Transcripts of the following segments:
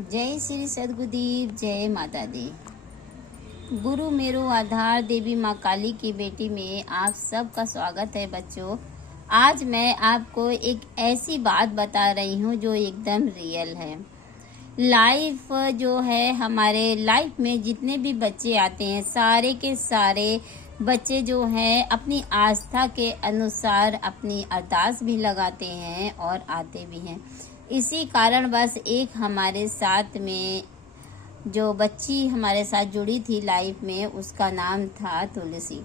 जय श्री सद्गुरुदेव, जय माता दी। गुरु मेरो आधार, देवी माँ काली की बेटी में आप सबका स्वागत है बच्चों। आज मैं आपको एक ऐसी बात बता रही हूँ जो एकदम रियल है। लाइफ जो है, हमारे लाइफ में जितने भी बच्चे आते हैं, सारे के सारे बच्चे जो हैं अपनी आस्था के अनुसार अपनी अरदास भी लगाते हैं और आते भी हैं। इसी कारण बस एक हमारे साथ में जो बच्ची हमारे साथ जुड़ी थी लाइफ में, उसका नाम था तुलसी।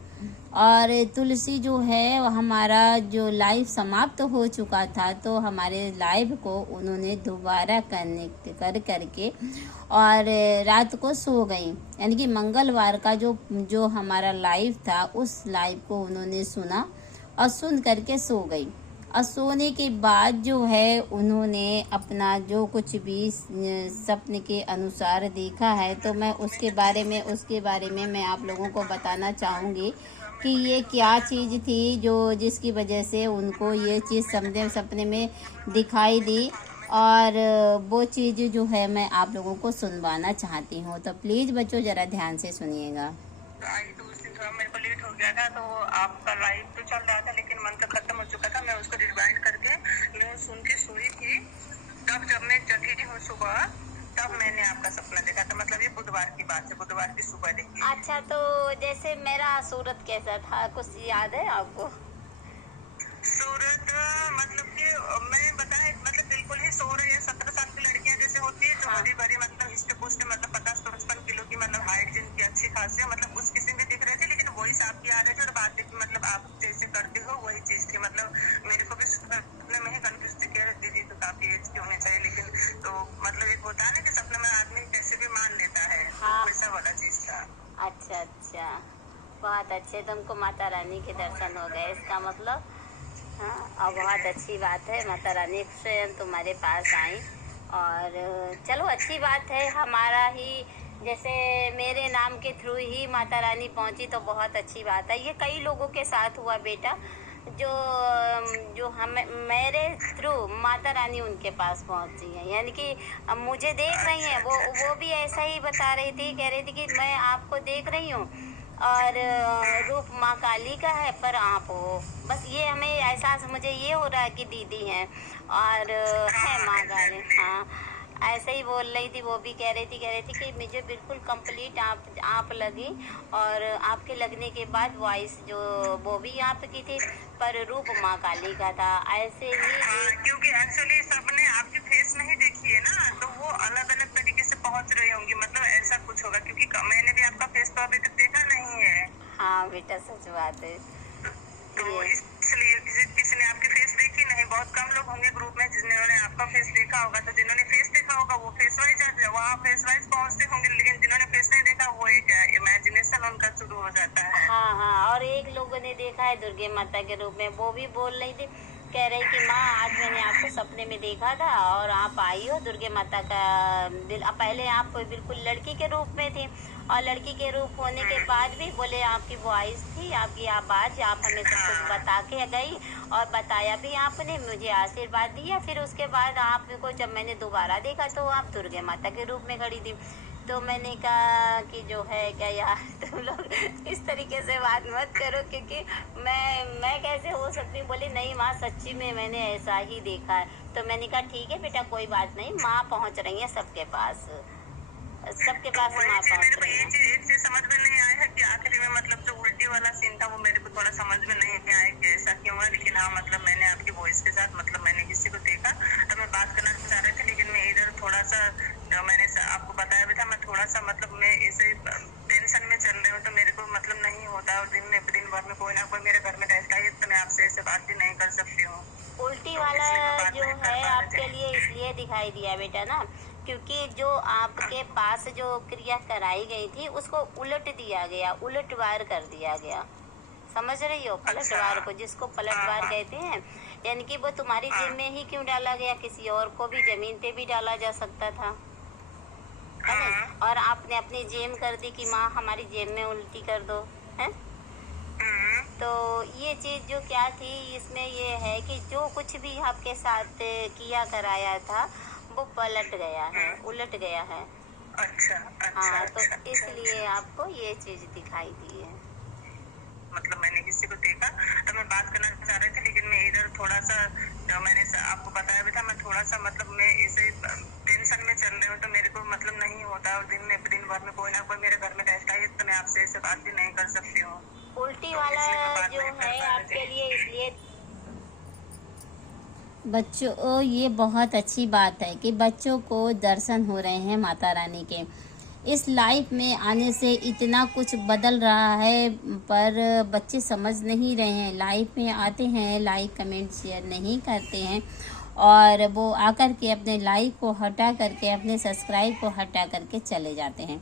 और तुलसी जो है हमारा जो लाइफ समाप्त हो चुका था, तो हमारे लाइफ को उन्होंने दोबारा कनेक्ट करके और रात को सो गई। यानी कि मंगलवार का जो हमारा लाइफ था, उस लाइफ को उन्होंने सुना और सुन करके सो गई। और सोने के बाद जो है उन्होंने अपना जो कुछ भी सपने के अनुसार देखा है, तो मैं उसके बारे में मैं आप लोगों को बताना चाहूँगी कि ये क्या चीज़ थी जो जिसकी वजह से उनको ये चीज़ सपने में दिखाई दी। और वो चीज़ जो है मैं आप लोगों को सुनवाना चाहती हूँ, तो प्लीज़ बच्चों ज़रा ध्यान से सुनिएगा। मेरे को लेट हो गया था, तो आपका लाइव तो चल रहा था लेकिन मंत्र खत्म हो चुका था। मैं उसको रिवाइंड करके मैं सुन के सोई थी। तब जब मैं जगी हूँ सुबह, तब मैंने आपका सपना देखा था। मतलब ये बुधवार की बात है, बुधवार की सुबह देखी। अच्छा, तो जैसे मेरा सूरत कैसा था, कुछ याद है आपको? सूरत मतलब कि मैं बताया, मतलब बिल्कुल ही सो रही है। 17 साल की लड़कियां जैसे होती है, जो बड़ी बड़ी मतलब हिस्ट पुस्ट, मतलब 50-55 किलो की, मतलब हाइट जिनकी अच्छी खासी है, मतलब उस किस्म की दिख रही थी। लेकिन वही आपकी आ रही थी और बातें की मतलब आप जैसे करते हो वही चीज थी। मतलब मेरे को भी सपने में ही कंफ्यूज थी कि दीदी तो काफी एज की होनी चाहिए, लेकिन तो मतलब एक होता है ना कि सपने में आदमी कैसे भी मान लेता है। हाँ। वैसा वाला चीज था। अच्छा अच्छा, बहुत अच्छे, तुमको माता रानी के दर्शन हो गए, इसका मतलब। हाँ, और बहुत अच्छी बात है, माता रानी स्वयं तुम्हारे पास आई। और चलो, अच्छी बात है। हमारा ही जैसे मेरे नाम के थ्रू ही माता रानी पहुंची, तो बहुत अच्छी बात है। ये कई लोगों के साथ हुआ बेटा, जो जो हम मेरे थ्रू माता रानी उनके पास पहुंची है। यानी कि मुझे देख रही हैं, वो भी ऐसा ही बता रही थी, कह रही थी कि मैं आपको देख रही हूँ और रूप माँ काली का है, पर आप हो। बस ये हमें एहसास, मुझे ये हो रहा है कि दीदी हैं और है माँ काली। हाँ, ऐसे ही बोल रही थी। वो भी कह रही थी कि मुझे बिल्कुल कंप्लीट आप लगी। और आपके लगने के बाद वॉइस जो वो भी आपकी थी, पर रूप माँ काली का था। ऐसे ही क्योंकि एक्चुअली सबने आपकी फेस नहीं देखी है ना, तो वो अलग अलग तरीके से पहुंच रही होंगी। मतलब ऐसा कुछ होगा, क्योंकि मैंने भी आपका फेस तो अभी तक देखा नहीं है। हाँ बेटा, सच बात है। तो इसलिए किसी ने आपकी फेस देखी नहीं। बहुत कम लोग होंगे ग्रुप में जिन्होंने आपका फेस देखा होगा। तो जिन्होंने फेस देखा होगा वो फेस वाइज वहाँ फेस वाइज पहुँचते होंगे, लेकिन जिन्होंने फेस नहीं देखा वो एक इमेजिनेशन उनका शुरू हो जाता है। हाँ हाँ, और एक लोगों ने देखा है दुर्गे माता के रूप में। वो भी बोल रही थी, कह रही कि माँ आज मैंने आपको सपने में देखा था और आप आई हो दुर्गे माता का। पहले आप बिल्कुल लड़की के रूप में थी, और लड़की के रूप होने के बाद भी बोले आपकी वॉइस थी, आपकी आवाज, आप हमें सब कुछ बता के गई और बताया भी आपने, मुझे आशीर्वाद दिया। फिर उसके बाद आपको जब मैंने दोबारा देखा तो आप दुर्गे माता के रूप में खड़ी थी। तो मैंने कहा कि जो है क्या यार, तुम लोग इस तरीके से बात मत करो, क्योंकि मैं कैसे हो सकती हूँ। बोली नहीं माँ, सच्ची में मैंने ऐसा ही देखा है। तो मैंने कहा ठीक है बेटा, कोई बात नहीं, माँ पहुँच रही है सबके पास माँ पहुँच रही है। एक चीज समझ में नहीं आया है कि आखिरी में मतलब जो उल्टी वाला सीन था वो मेरे को थोड़ा समझ में नहीं आया कि ऐसा क्यों हुआ। लेकिन हाँ, मतलब मैंने आपकी वॉइस के साथ, मतलब मैंने किसी को देखा तो मैं बात करना चाह रही थी, लेकिन मैं इधर थोड़ा सा, मैंने आपको बताया भी था, मैं थोड़ा सा मतलब मैं ऐसे टेंशन में चल रही हूँ, तो मेरे को मतलब नहीं होता। और दिन भर में कोई ना कोई मेरे घर में रहता है, तो मैं आपसे ऐसे बात भी नहीं कर सकती हूँ। उल्टी वाला जो है आपके लिए इसलिए दिखाई दिया बेटा ना, क्योंकि जो आपके पास जो क्रिया कराई गई थी उसको उलट दिया गया, उलटवार कर दिया गया। समझ रही हो? पलटवार को, जिसको पलटवार कहते हैं। यानी कि वो तुम्हारी जेब में ही क्यों डाला गया, किसी और को भी जमीन पे भी डाला जा सकता था, है ना? और आपने अपनी जेब कर दी कि माँ हमारी जेब में उल्टी कर दो, है? तो ये चीज़ जो क्या थी, इसमें ये है कि जो कुछ भी आपके साथ किया कराया था वो पलट गया है, उलट गया है। अच्छा अच्छा हाँ, तो अच्छा, इसलिए आपको ये चीज दिखाई दी है। मतलब मैंने किसी को देखा तो मैं बात करना चाह रही थी, लेकिन मैं इधर थोड़ा सा जो मैंने आपको बताया भी था, मैं थोड़ा सा मतलब मैं इसे टेंशन में चल रही हूँ, तो मेरे को मतलब नहीं होता, और दिन भर में कोई ना कोई मेरे घर में रहता है, तो मैं आपसे ऐसे बात भी नहीं कर सकती हूँ। उल्टी तो वाला इसलिए मैं बात जो नहीं कर है पा रही आपके थी। लिए, इसलिए बच्चों ये बहुत अच्छी बात है कि बच्चों को दर्शन हो रहे हैं माता रानी के। इस लाइफ में आने से इतना कुछ बदल रहा है, पर बच्चे समझ नहीं रहे हैं। लाइफ में आते हैं, लाइक कमेंट शेयर नहीं करते हैं, और वो आकर के अपने लाइक को हटा करके, अपने सब्सक्राइब को हटा करके चले जाते हैं।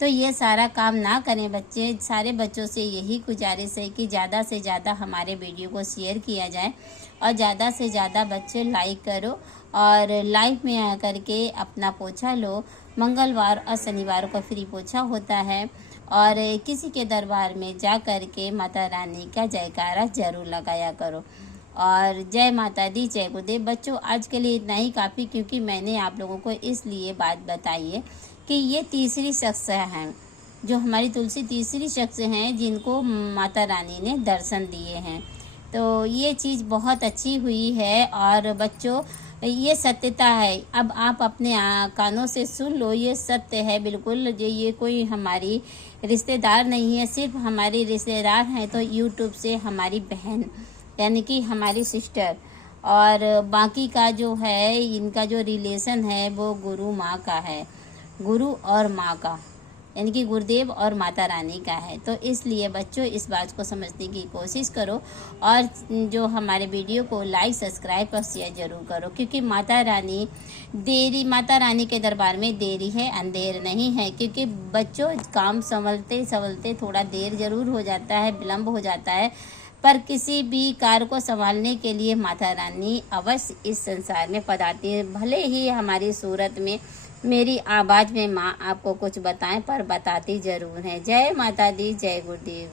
तो ये सारा काम ना करें बच्चे। सारे बच्चों से यही गुजारिश है कि ज़्यादा से ज़्यादा हमारे वीडियो को शेयर किया जाए, और ज़्यादा से ज़्यादा बच्चे लाइक करो, और लाइव में आकर के अपना पोछा लो। मंगलवार और शनिवार को फ्री पोछा होता है, और किसी के दरबार में जा कर के माता रानी का जयकारा जरूर लगाया करो। और जय माता दी, जय गुरुदेव। बच्चों आज के लिए इतना ही काफ़ी, क्योंकि मैंने आप लोगों को इसलिए बात बताई है कि ये तीसरी शख्स हैं, जो हमारी तुलसी तीसरी शख्स हैं जिनको माता रानी ने दर्शन दिए हैं। तो ये चीज़ बहुत अच्छी हुई है। और बच्चों ये सत्यता है, अब आप अपने कानों से सुन लो, ये सत्य है बिल्कुल। ये कोई हमारी रिश्तेदार नहीं है, सिर्फ हमारी रिश्तेदार हैं तो यूट्यूब से हमारी बहन, यानी कि हमारी सिस्टर, और बाकी का जो है इनका जो रिलेशन है वो गुरु माँ का है, गुरु और माँ का, यानी कि गुरुदेव और माता रानी का है। तो इसलिए बच्चों इस बात को समझने की कोशिश करो, और जो हमारे वीडियो को लाइक, सब्सक्राइब और शेयर जरूर करो, क्योंकि माता रानी के दरबार में देरी है, अंधेर नहीं है। क्योंकि बच्चों काम संभलते संभलते थोड़ा देर जरूर हो जाता है, विलम्ब हो जाता है, पर किसी भी कार्य को संभालने के लिए माता रानी अवश्य इस संसार में पधारती है। भले ही हमारी सूरत में, मेरी आवाज़ में माँ आपको कुछ बताएं, पर बताती जरूर है। जय माता दी, जय गुरुदेव।